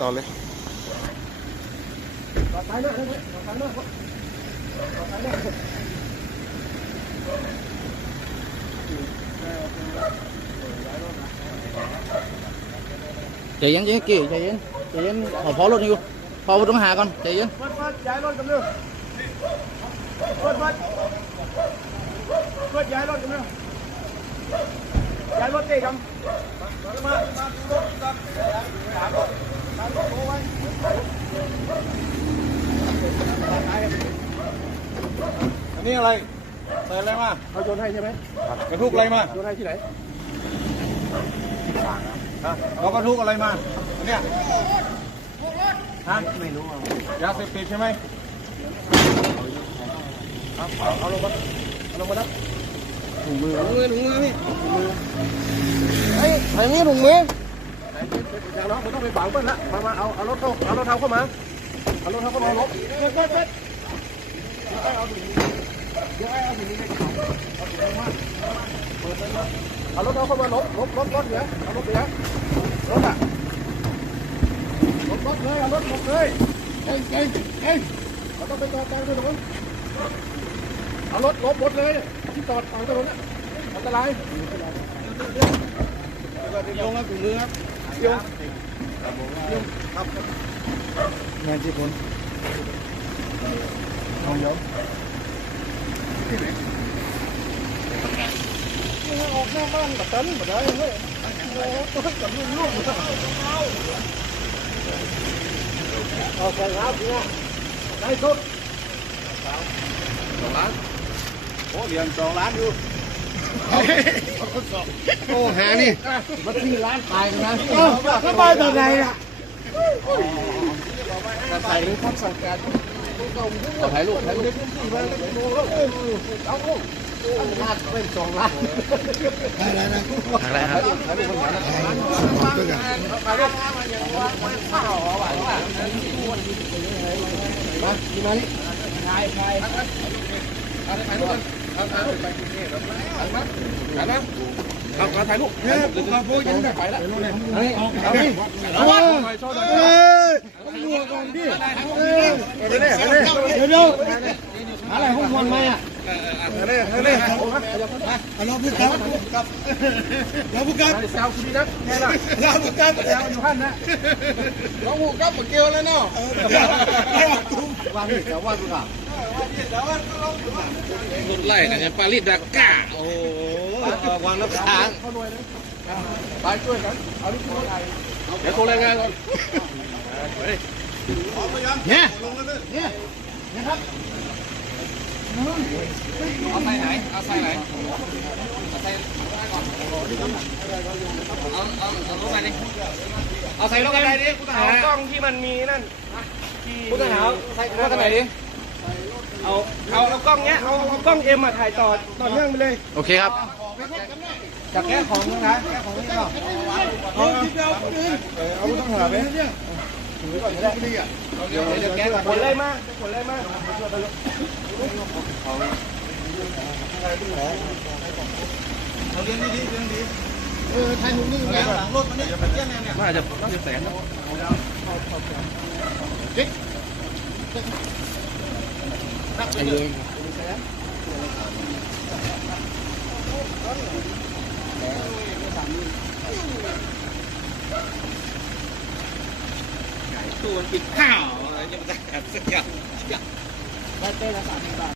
ต่อเลยใจเย็นใจเย็นกี่ใจเย็นใจเย็นขอพอรถอยู่พอรถต้องหาก่อนใจเย็นเปิดเปิดย้ายรถกันเร็วเปิดเปิดเปิดย้ายรถกันเร็วย้ายรถเตะกันมา มาดูรถกันย้ายรถย้ายรถโอ้ไว้อันนี้อะไรใส่อะไรมาเอาโยนให้ใช่ไหมกระทุกอะไรมาโยนให้ที่ไหนฮะเอากระทุกอะไรมาอันเนี้ยฮะไม่รู้ยาเสพติดใช่ไหมเอาเอาเอาลงมาเอาลงมานะถุงมือถุงมือถุงมือนี่เฮ้ยอันนี้ถุงมือไหนอย่าง น้องผมต้องไปฝังเปิ้ลละมามาเอาเอารถเข้าเอารถเท้าเข้ามาเอารถเท้าเข้ามาลบเปิดเปิดเปิดเดี๋ยวให้เอาถุงนี้เดี๋ยวให้เอาถุงนี้ในกระเป๋าเอาถุงนี้มาเปิดเลยนะเอารถเท้าเข้ามาลบลบลบรถเหลือเอารถเหลือรถอะลบรถเลยเอารถลบเลยเฮ้ยเฮ้ยเฮ้ยเราต้องไปจอดกลางถนนเอารถลบรถเลยที่จอดกลางถนนน่ะอันตรายลงแล้วถุงมือครับ เดี๋ยวงานที่คนออกหน้าบ้านแบบนั้นแบบนั้นเฮ้ย โอ้โหกับลูกลูกเอาใส่ครับเนี่ยได้สุดสองล้านโอ้เหรียญสองล้านอยู่โอ้หานี่มาที่ร้านขายกันนะก็ไปแบบไหนอะใส่ข้าวสั่งการขอถ่ายรูปถ่ายรูปเอาลูกลาดเป็นสองล้านอะไรครับมาที่มานี่เอาเอา ถ่ายรูปเนี่ยเราพูดยังได้ไปแล้วเอานี่เอานี่เอาวัดหน่อยโชว์หน่อยเอ้ยต้องดูก่อนดิเอ้ยเดี๋ยวเดี๋ยวเดี๋ยวเดี๋ยวอะไรห้องนอนไหมอะเดี๋ยวเดี๋ยวเราพูดครับเราพูดครับแซวคุณดีนะไงล่ะเราบุกกันแซวอยู่ขั้นนะเราบุกกันเหมือนเกลียวเลยเนาะวางนี่แซวว่าดูค่ะรถไล่กันปารีสดาก้าโอ้โหวางน้ำค้างไปช่วยกันเอาลูกคนไทยเดี๋ยวโทรรายงานก่อนเนี่ยเนี่ยนะครับเอาใส่ไหน เอาใส่ไหน เอาใส่ก่อน เอาเอาเอาลงมาดิเอาใส่ลงมาดิกูถ่ายเอากล้องที่มันมีนั่นที่กูถ่ายเอาใส่มาทางไหนดิ เอาเอาเอากล้องเนี้ยเอาเอากล้องเอ็มมาถ่ายต่อต่อเนื่องไปเลยโอเคครับ จากแก้ของนะแก้ของนี่เปล่าเอาเอาต้องหาไปเดี๋ยวเดี๋ยวแก้ขนอะไรมาขนอะไรมาเอาเลี้ยงดีๆเลี้ยงดีเออถ่ายหุ่นนี่แล้วหลังรถมันนี่จะเป็นเจ้าเนี่ยน่าจะน่าจะแสนนะ ใจเย็นตู้มันปิดข้าวยังจะแอบสักอย่างได้เต้ละสามสิบบาท